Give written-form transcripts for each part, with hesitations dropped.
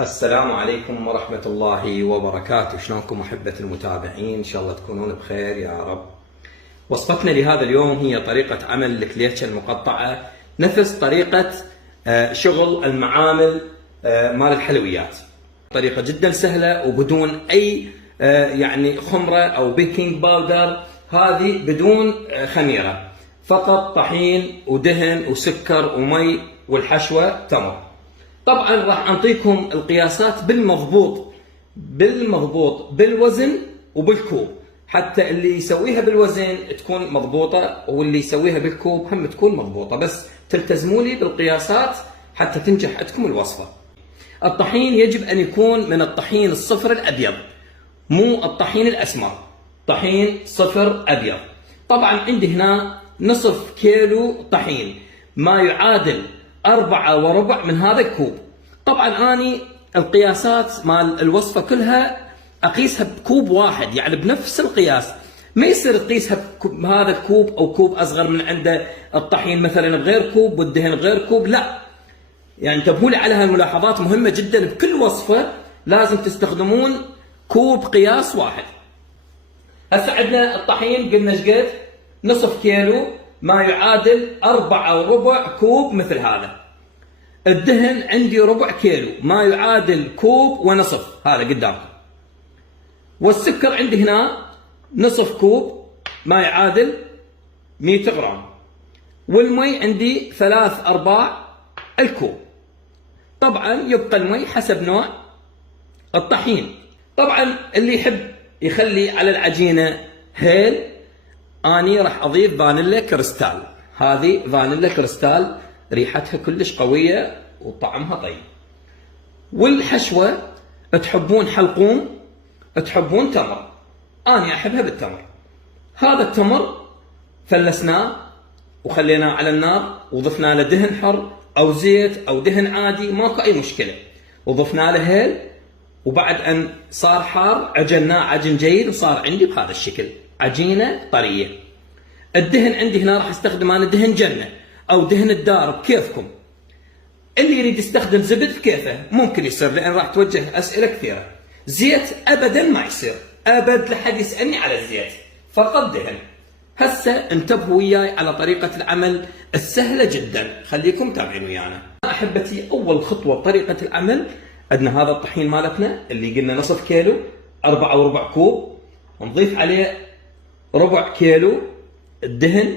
السلام عليكم ورحمة الله وبركاته. شلونكم أحبة المتابعين؟ إن شاء الله تكونون بخير يا رب. وصفتنا لهذا اليوم هي طريقة عمل الكليتشة المقطعة، نفس طريقة شغل المعامل مال الحلويات. طريقة جدا سهلة وبدون أي خمرة أو بيكنج باودر، هذه بدون خميرة، فقط طحين ودهن وسكر ومي والحشوة تمر. طبعا راح أعطيكم القياسات بالمضبوط بالوزن وبالكوب، حتى اللي يسويها بالوزن تكون مضبوطة واللي يسويها بالكوب هم تكون مضبوطة، بس تلتزموا لي بالقياسات حتى تنجح عندكم الوصفة. الطحين يجب أن يكون من الطحين الصفر الأبيض، مو الطحين الأسمر، طحين صفر أبيض. طبعا عندي هنا نصف كيلو طحين، ما يعادل 4 وربع من هذا الكوب. طبعا أني القياسات مال الوصفة كلها أقيسها بكوب واحد، يعني بنفس القياس، ما يصير تقيسها بهذا الكوب أو كوب أصغر من عنده الطحين مثلا بغير كوب والدهن بغير كوب، لا. يعني انتبهوا لي على هالملاحظات مهمة جدا، بكل وصفة لازم تستخدمون كوب قياس واحد. هسه عندنا الطحين قلنا ايش قد؟ نصف كيلو، ما يعادل 4 وربع كوب مثل هذا. الدهن عندي ربع كيلو، ما يعادل كوب ونصف، هذا قدامكم. والسكر عندي هنا نصف كوب، ما يعادل 100 غرام. والمي عندي 3/4 الكوب. طبعا يبقى المي حسب نوع الطحين. طبعا اللي يحب يخلي على العجينة هيل، أني راح أضيف فانيلا كريستال. هذه فانيلا كريستال ريحتها كلش قوية وطعمها طيب. والحشوة تحبون حلقوم، تحبون تمر، أنا أحبها بالتمر. هذا التمر فلسناه وخليناه على النار وضفنا له دهن حر أو زيت أو دهن عادي، ماكو أي مشكلة، وضفنا له هيل، وبعد أن صار حار عجناه عجن جيد وصار عندي بهذا الشكل، عجينة طرية. الدهن عندي هنا راح استخدم أنا دهن جنة أو دهن الدار بكيفكم. اللي يريد يستخدم زبد بكيفه ممكن يصير، لأن راح توجه أسئلة كثيرة. زيت أبدا ما يصير، أبد لحد يسألني على الزيت، فقط دهن. هسه انتبهوا وياي على طريقة العمل السهلة جدا، خليكم تابعين ويانا. أحبتي، أول خطوة بطريقة العمل، عندنا هذا الطحين مالتنا اللي قلنا نصف كيلو، 4 وربع كوب، نضيف عليه ربع كيلو الدهن.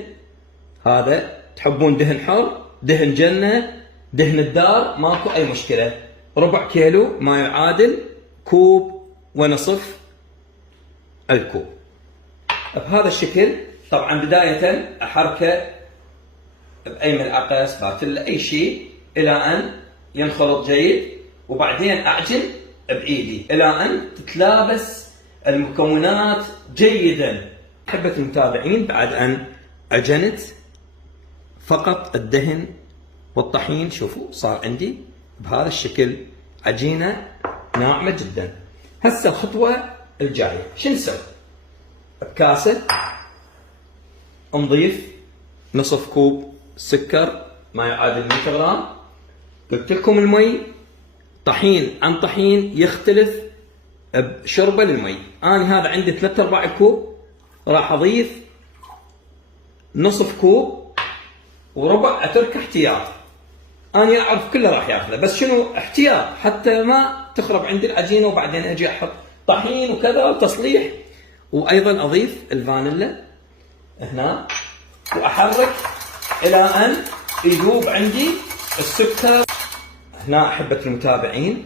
هذا تحبون دهن حر، دهن جنة، دهن الدار، ماكو أي مشكلة. ربع كيلو ما يعادل كوب ونصف الكوب بهذا الشكل. طبعا بداية أحركه بأي ملعقة سباتيلا أي شيء إلى أن ينخلط جيد، وبعدين أعجن بإيدي إلى أن تتلابس المكونات جيدا. أحبة المتابعين، بعد أن عجنت فقط الدهن والطحين، شوفوا صار عندي بهذا الشكل عجينة ناعمة جدا. هسه الخطوة الجاية شو نسوي؟ بكاسة نضيف نصف كوب سكر ما يعادل 100 غرام. قلت لكم المي طحين عن طحين يختلف بشربه للمي. أنا هذا عندي 3/4 كوب، راح أضيف نصف كوب وربع أترك احتياط. أنا أعرف كله راح ياخذه، بس شنو احتياط حتى ما تخرب عندي العجينة وبعدين أجي أحط طحين وكذا وتصليح. وأيضا أضيف الفانيلا هنا وأحرك إلى أن يذوب عندي السكر. هنا أحبة المتابعين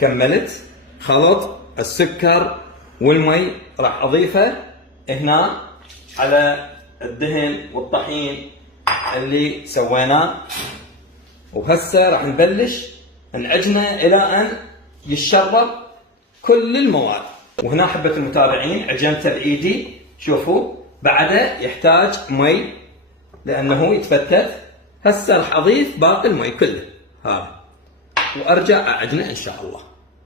كملت خلط السكر والمي، راح أضيفه هنا على الدهن والطحين اللي سويناه. وهسه راح نبلش نعجنه إلى أن يتشرب كل المواد. وهنا أحبة المتابعين عجنته بإيدي، شوفوا بعده يحتاج مي لأنه يتفتت. هسه راح أضيف باقي المي كله هذا وأرجع أعجنه إن شاء الله.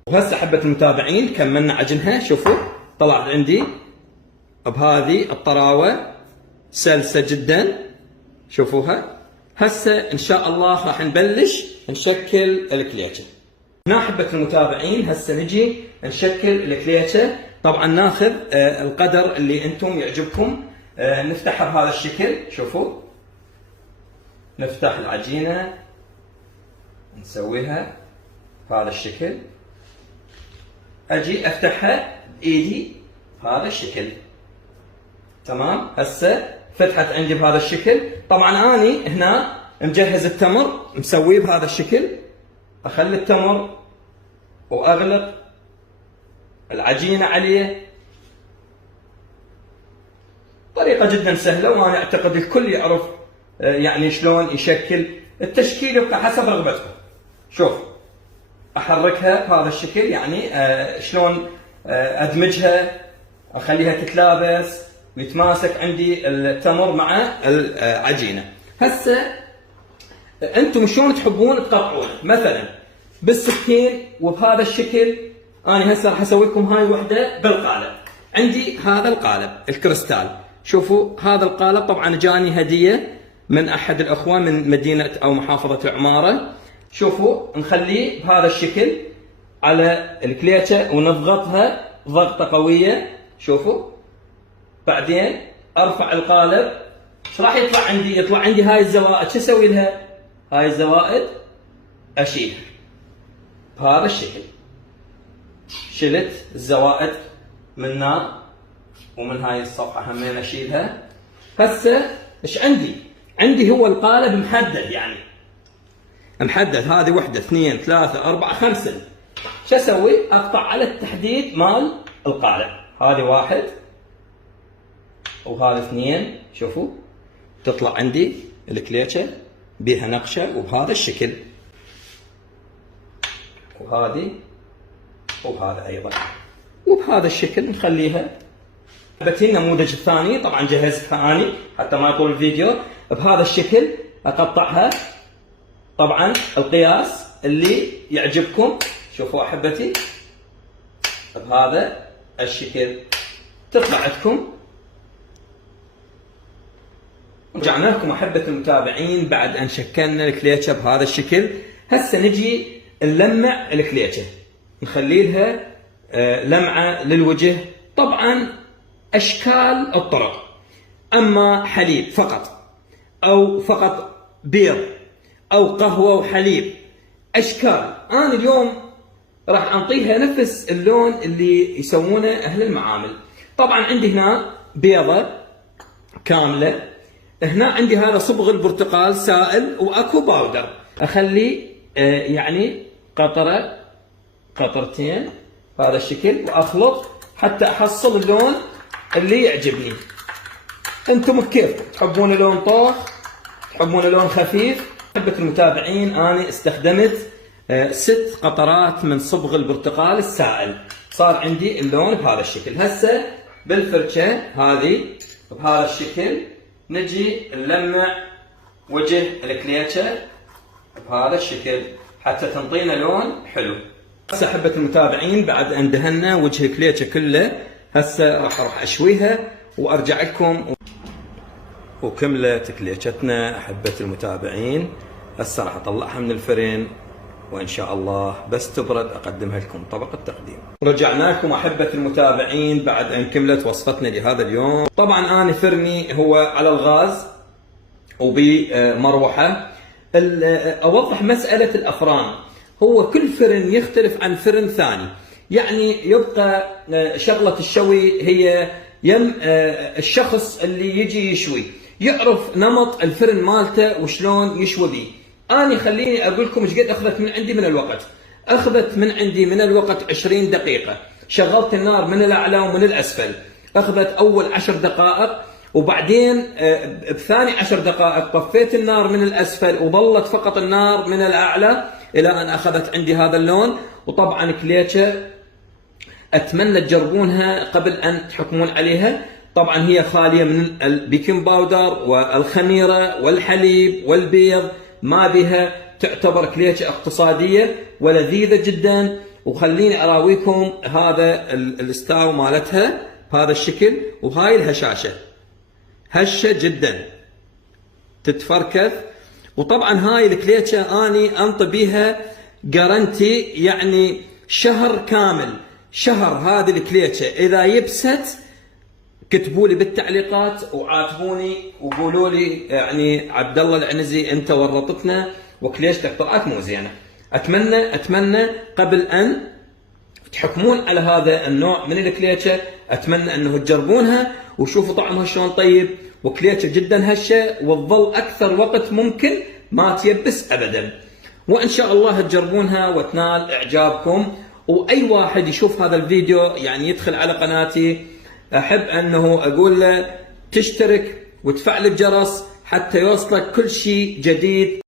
وهسه أحبة المتابعين كملنا عجنها، شوفوا طلعت عندي بهذه الطراوة سلسة جدا، شوفوها. هسه إن شاء الله راح نبلش نشكل الكليتشة. أحبة المتابعين هسه نجي نشكل الكليتشة. طبعا ناخذ القدر اللي انتم يعجبكم، نفتحها بهذا الشكل. شوفوا، نفتح العجينة نسويها بهذا الشكل، اجي افتحها بايدي بهذا الشكل. تمام، هسه فتحت عندي بهذا الشكل. طبعا اني هنا مجهز التمر مسويه بهذا الشكل، اخلي التمر واغلق العجينة عليه. طريقة جدا سهلة، وانا اعتقد الكل يعرف يعني شلون يشكل. التشكيل يبقى حسب رغبتكم. شوف، احركها بهذا الشكل، يعني شلون ادمجها، اخليها تتلابس ويتماسك عندي التمر مع العجينة. هسه انتم شلون تحبون تقطعونه، مثلا بالسكين وبهذا الشكل. انا هسه راح اسوي لكم هاي وحده بالقالب. عندي هذا القالب الكريستال، شوفوا هذا القالب طبعا جاني هديه من احد الاخوه من مدينه او محافظه العماره. شوفوا، نخليه بهذا الشكل على الكليتشة ونضغطها ضغطه قويه. شوفوا، بعدين ارفع القالب. ايش راح يطلع عندي؟ يطلع عندي هاي الزوائد. شو اسوي لها؟ هاي الزوائد اشيلها بهذا الشكل. شلت الزوائد من هنا ومن هاي الصفحه همين اشيلها. هسه ايش عندي؟ عندي هو القالب محدد، يعني محدد. هذه وحده، اثنين، ثلاثه، اربعه، خمسه. شو اسوي؟ اقطع على التحديد مال القالب. هذه واحد وهذا اثنين. شوفوا، تطلع عندي الكليتشة بها نقشه وبهذا الشكل، وهذه وهذا ايضا وبهذا الشكل نخليها. بتي النموذج الثاني طبعا جهزتها اني حتى ما يطول الفيديو. بهذا الشكل اقطعها، طبعا القياس اللي يعجبكم. شوفوا احبتي، بهذا الشكل تطلع عندكم. رجعنا لكم احبة المتابعين بعد ان شكلنا الكليتشة بهذا الشكل. هسه نجي نلمع الكليتشة، نخلي لها لمعة للوجه. طبعا اشكال الطرق، اما حليب فقط او فقط بيض او قهوة وحليب، اشكال. انا اليوم راح انطيها نفس اللون اللي يسوونه اهل المعامل. طبعا عندي هنا بيضة كاملة، هنا عندي هذا صبغ البرتقال سائل، واكو باودر. اخلي يعني قطرة قطرتين بهذا الشكل واخلط حتى احصل اللون اللي يعجبني. انتم بكيفكم، تحبون لون طاخ، تحبون لون خفيف. احبة المتابعين انا استخدمت 6 قطرات من صبغ البرتقال السائل، صار عندي اللون بهذا الشكل. هسه بالفرشة هذه بهذا الشكل نجي نلمع وجه الكليتشة بهذا الشكل حتى تنطينا لون حلو. هسه احبة المتابعين بعد ان دهنا وجه الكليتشة كله، هسه راح اشويها وارجع لكم. وكملت كليتشتنا احبة المتابعين. هسه راح اطلعها من الفرن، وان شاء الله بس تبرد اقدمها لكم طبق التقديم. رجعنا لكم احبة المتابعين بعد ان كملت وصفتنا لهذا اليوم. طبعا انا فرني هو على الغاز وبمروحة. اوضح مسألة الافران، هو كل فرن يختلف عن فرن ثاني، يعني يبقى شغلة الشوي هي يم الشخص اللي يجي يشوي يعرف نمط الفرن مالته وشلون يشوي بيه. أنا خليني أقول لكم إيش قد أخذت من عندي من الوقت. أخذت من عندي من الوقت 20 دقيقة. شغلت النار من الأعلى ومن الأسفل. أخذت أول 10 دقائق، وبعدين بثاني 10 دقائق طفيت النار من الأسفل وظلت فقط النار من الأعلى إلى أن أخذت عندي هذا اللون. وطبعا كليتشة أتمنى تجربونها قبل أن تحكمون عليها. طبعا هي خالية من البيكنج باودر والخميرة والحليب والبيض، ما بها، تعتبر كليتشة اقتصادية ولذيذة جدا. وخليني أراويكم هذا الستاو مالتها بهذا الشكل، وهاي الهشاشة هشة جدا تتفركث. وطبعا هاي الكليتشة اني انطي بيها جارنتي، يعني شهر كامل، شهر هذه الكليتشة إذا يبست كتبوا لي بالتعليقات وعاتبوني وقولوا لي يعني عبد الله العنزي انت ورطتنا وكليشتك طلعت مو زينه. اتمنى قبل ان تحكمون على هذا النوع من الكليتشة، اتمنى انه تجربونها وشوفوا طعمها شلون طيب، وكليتشة جدا هشه وتظل اكثر وقت ممكن ما تيبس ابدا، وان شاء الله تجربونها وتنال اعجابكم. واي واحد يشوف هذا الفيديو يعني يدخل على قناتي، احب انه اقول له تشترك وتفعل الجرس حتى يوصلك كل شيء جديد.